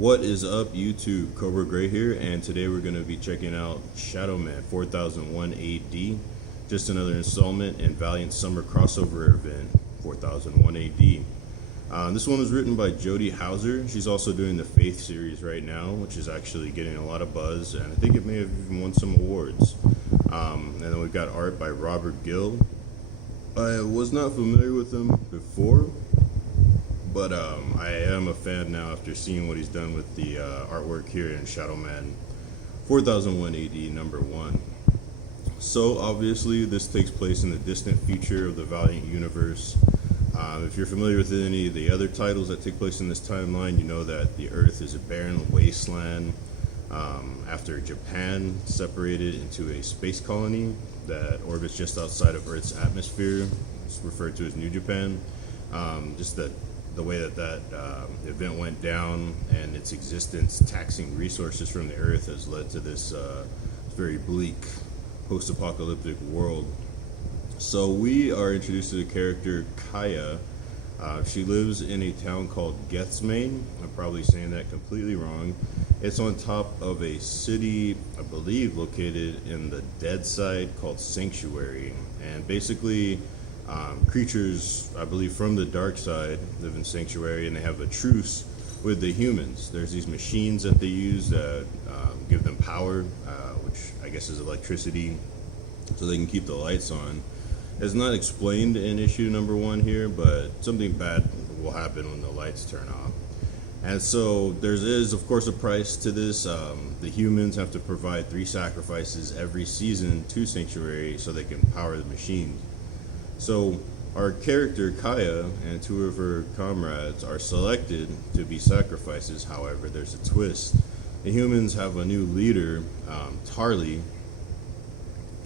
What is up, YouTube? Cobra Gray here, and today we're going to be checking out Shadowman 4001 AD, just another installment in Valiant Summer Crossover Event 4001 AD. This one was written by Jody Hauser. She's also doing the Faith series right now, which is actually getting a lot of buzz, and I think it may have even won some awards. And then we've got art by Robert Gill. I was not familiar with him before, but I am a fan now after seeing what he's done with the artwork here in Shadowman 4001 AD #1. So obviously this takes place in the distant future of the Valiant universe. If you're familiar with any of the other titles that take place in this timeline, you know that the Earth is a barren wasteland after Japan separated into a space colony that orbits just outside of Earth's atmosphere. It's referred to as New Japan. Just the way that event went down and its existence taxing resources from the Earth has led to this very bleak post-apocalyptic world. So we are introduced to the character Kaya. She lives in a town called Gethsemane. I'm probably saying that completely wrong. It's on top of a city, I believe, located in the dead side called Sanctuary. And basically, creatures, I believe, from the dark side live in Sanctuary, and they have a truce with the humans. There's these machines that they use that give them power, which I guess is electricity, so they can keep the lights on. It's not explained in issue #1 here, but something bad will happen when the lights turn off. And so there is, of course, a price to this. The humans have to provide 3 sacrifices every season to Sanctuary so they can power the machines. So our character Kaya and 2 of her comrades are selected to be sacrifices. However, there's a twist. The humans have a new leader, Tarly,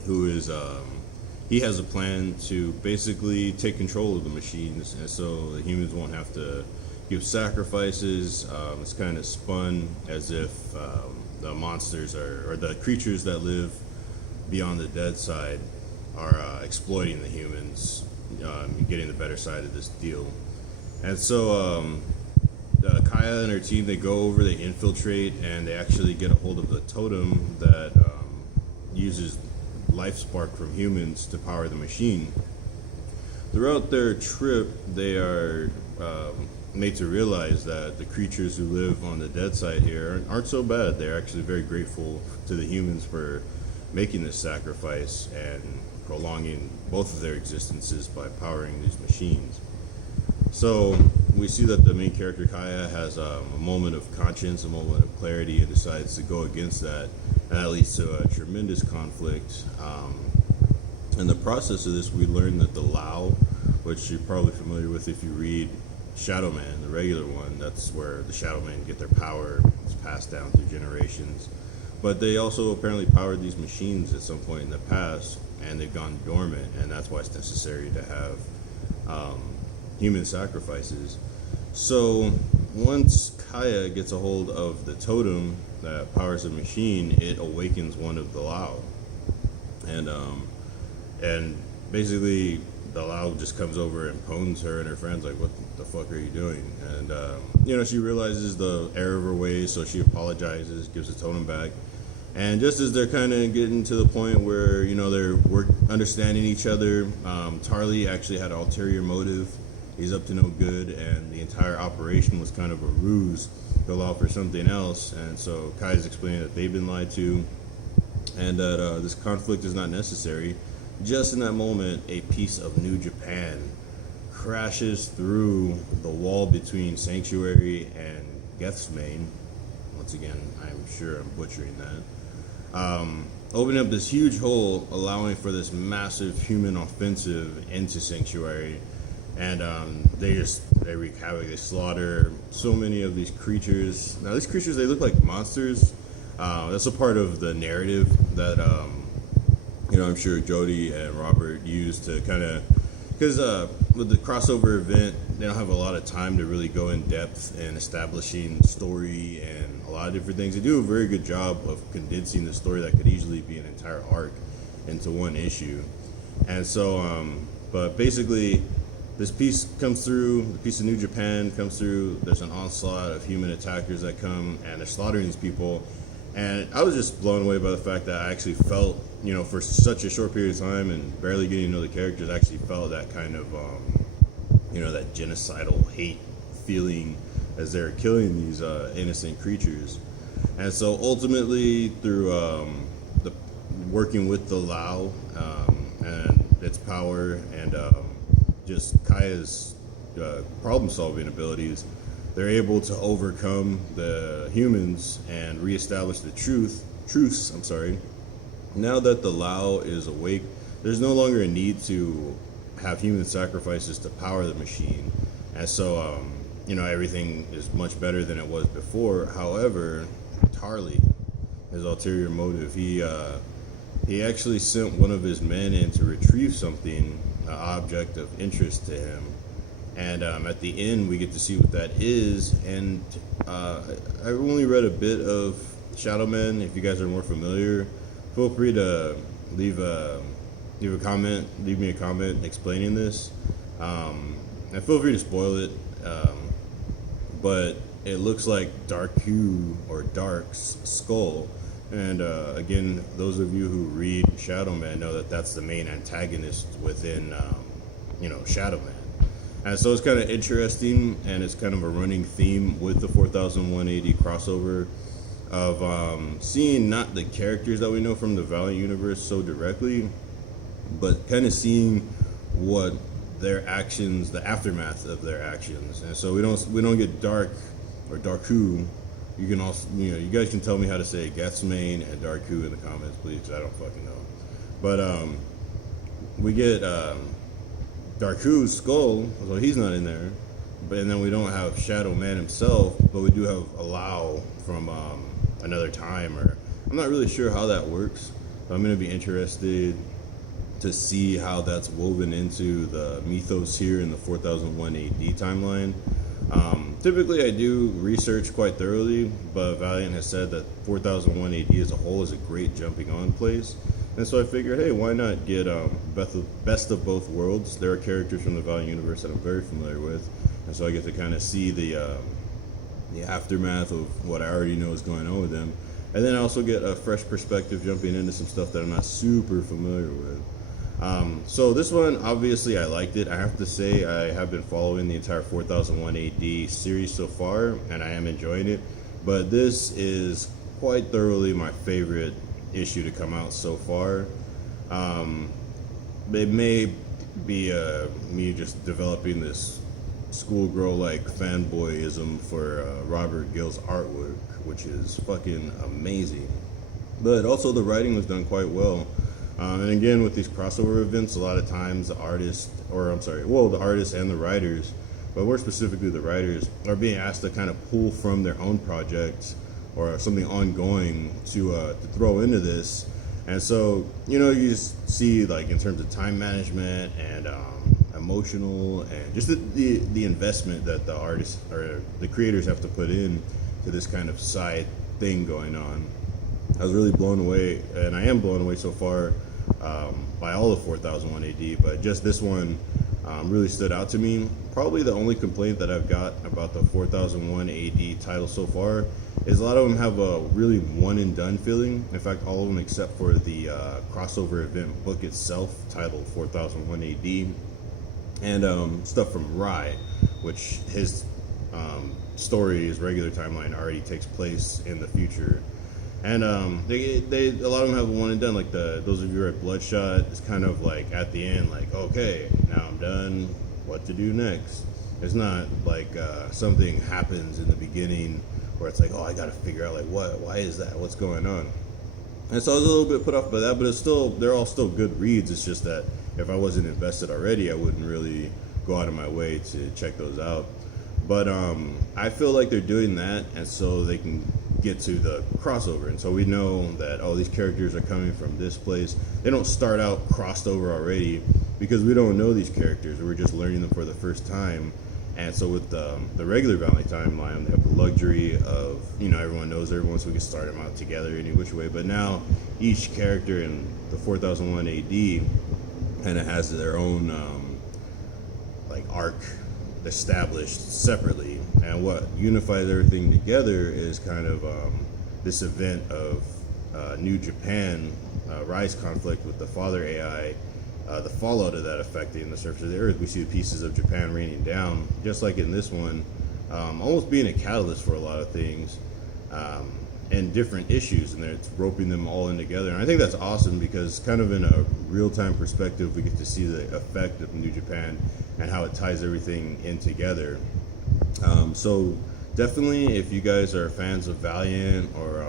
who is he has a plan to basically take control of the machines, and so the humans won't have to give sacrifices. It's kind of spun as if the monsters or the creatures that live beyond the dead side are exploiting the humans, getting the better side of this deal. And so Kaya and her team, they go over, they infiltrate, and they actually get a hold of the totem that uses life spark from humans to power the machine. Throughout their trip, they are made to realize that the creatures who live on the dead side here aren't so bad. They're actually very grateful to the humans for making this sacrifice and prolonging both of their existences by powering these machines. So we see that the main character Kaya has a moment of conscience, a moment of clarity, and decides to go against that, and that leads to a tremendous conflict. In the process of this, we learn that the Lao, which you're probably familiar with if you read Shadowman, the regular one, that's where the Shadowmen get their power. It's passed down through generations. But they also apparently powered these machines at some point in the past, and they've gone dormant, and that's why it's necessary to have human sacrifices. So once Kaya gets a hold of the totem that powers the machine, it awakens one of the Lao. And basically the Lao just comes over and pones her and her friends like, what the fuck are you doing? And she realizes the error of her ways, so she apologizes, gives the totem back. And just as they're kind of getting to the point where, they're understanding each other, Tarly actually had an ulterior motive. He's up to no good, and the entire operation was kind of a ruse to allow for something else. And so Kai's explaining that they've been lied to, and that this conflict is not necessary. Just in that moment, a piece of New Japan crashes through the wall between Sanctuary and Gethsemane. Once again, I'm sure I'm butchering that. Opening up this huge hole, allowing for this massive human offensive into Sanctuary. And they wreak havoc. They slaughter so many of these creatures. Now these creatures, they look like monsters. That's a part of the narrative that I'm sure Jody and Robert used to kind of, because with the crossover event, they don't have a lot of time to really go in depth in establishing story and a lot of different things. They do a very good job of condensing the story that could easily be an entire arc into one issue. And so, but basically, this piece comes through, the piece of New Japan comes through, there's an onslaught of human attackers that come, and they're slaughtering these people. And I was just blown away by the fact that I actually felt, for such a short period of time and barely getting to know the characters, I actually felt that kind of, that genocidal hate feeling as they're killing these innocent creatures. And so ultimately, through the working with the Lao and its power and just Kaya's problem-solving abilities, they're able to overcome the humans and reestablish the truce. Now that the Lao is awake, there's no longer a need to have human sacrifices to power the machine. And so, everything is much better than it was before. However, Tarly, his ulterior motive, he actually sent one of his men in to retrieve something, an object of interest to him. And at the end, we get to see what that is. And I've only read a bit of Shadowman. If you guys are more familiar, feel free to leave me a comment explaining this. And feel free to spoil it. But it looks like Darku or Dark's skull. And again, those of you who read Shadowman know that that's the main antagonist within, Shadowman. And so it's kind of interesting, and it's kind of a running theme with the 4001 AD crossover of seeing not the characters that we know from the Valiant universe so directly, but kind of seeing what their actions, the aftermath of their actions. And so we don't get Dark or Darku. You can also, you guys can tell me how to say Gatsmain and Darku in the comments, please, because I don't fucking know. But we get Darku's skull, so he's not in there. And then we don't have Shadow Man himself, but we do have a Lao from another time, or I'm not really sure how that works. But I'm going to be interested to see how that's woven into the mythos here in the 4001 AD timeline. Typically I do research quite thoroughly, but Valiant has said that 4001 AD as a whole is a great jumping on place. And so I figured, hey, why not get best of both worlds? There are characters from the Valiant universe that I'm very familiar with, and so I get to kind of see the aftermath of what I already know is going on with them. And then I also get a fresh perspective jumping into some stuff that I'm not super familiar with. So this one, obviously I liked it. I have to say I have been following the entire 4001 AD series so far, and I am enjoying it. But this is quite thoroughly my favorite issue to come out so far. It may be me just developing this schoolgirl-like fanboyism for Robert Gill's artwork, which is fucking amazing. But also the writing was done quite well. And again, with these crossover events, a lot of times the artists and the writers, but more specifically the writers, are being asked to kind of pull from their own projects or something ongoing to throw into this. And so, you just see, like, in terms of time management and emotional and just the investment that the artists or the creators have to put in to this kind of side thing going on. I was really blown away, and I am blown away so far by all of 4001 AD, but just this one really stood out to me. Probably the only complaint that I've got about the 4001 AD title so far is a lot of them have a really one and done feeling. In fact, all of them except for the crossover event book itself, titled 4001 AD, and stuff from Rai, which his story, his regular timeline, already takes place in the future. And they a lot of them have a one and done. Like those of you who are at Bloodshot, it's kind of like at the end, like, okay, now I'm done. What to do next? It's not like something happens in the beginning where it's like, oh, I got to figure out, like, why is that? What's going on? And so I was a little bit put off by that, but they're all still good reads. It's just that if I wasn't invested already, I wouldn't really go out of my way to check those out. But I feel like they're doing that, and so they can get to the crossover. And so we know that, oh, these characters are coming from this place. They don't start out crossed over already because we don't know these characters. We're just learning them for the first time. And so with the regular Valiant timeline, they have the luxury of, everyone knows everyone, so we can start them out together any which way. But now each character in the 4001 AD kind of has their own like arc established separately, and what unifies everything together is kind of this event of New Japan rise conflict with the father AI, the fallout of that affecting the surface of the earth. We see the pieces of Japan raining down, just like in this one, almost being a catalyst for a lot of things, and different issues, and it's roping them all in together. And I think that's awesome because kind of in a real-time perspective, we get to see the effect of New Japan and how it ties everything in together. So definitely, if you guys are fans of Valiant, or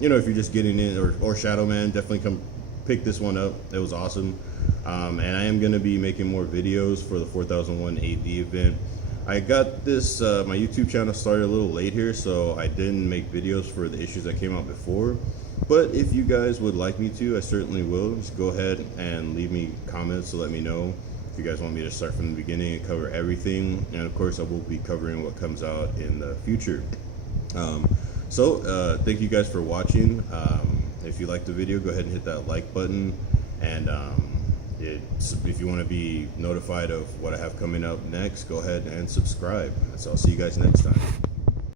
if you're just getting in, or Shadowman, definitely come pick this one up. It was awesome. And I am going to be making more videos for the 4001 AD event. I got this, my YouTube channel started a little late here, so I didn't make videos for the issues that came out before. But if you guys would like me to, I certainly will. Just go ahead and leave me comments to let me know if you guys want me to start from the beginning and cover everything. And of course, I will be covering what comes out in the future. Thank you guys for watching. If you liked the video, go ahead and hit that like button. And if you want to be notified of what I have coming up next, go ahead and subscribe. So I'll see you guys next time.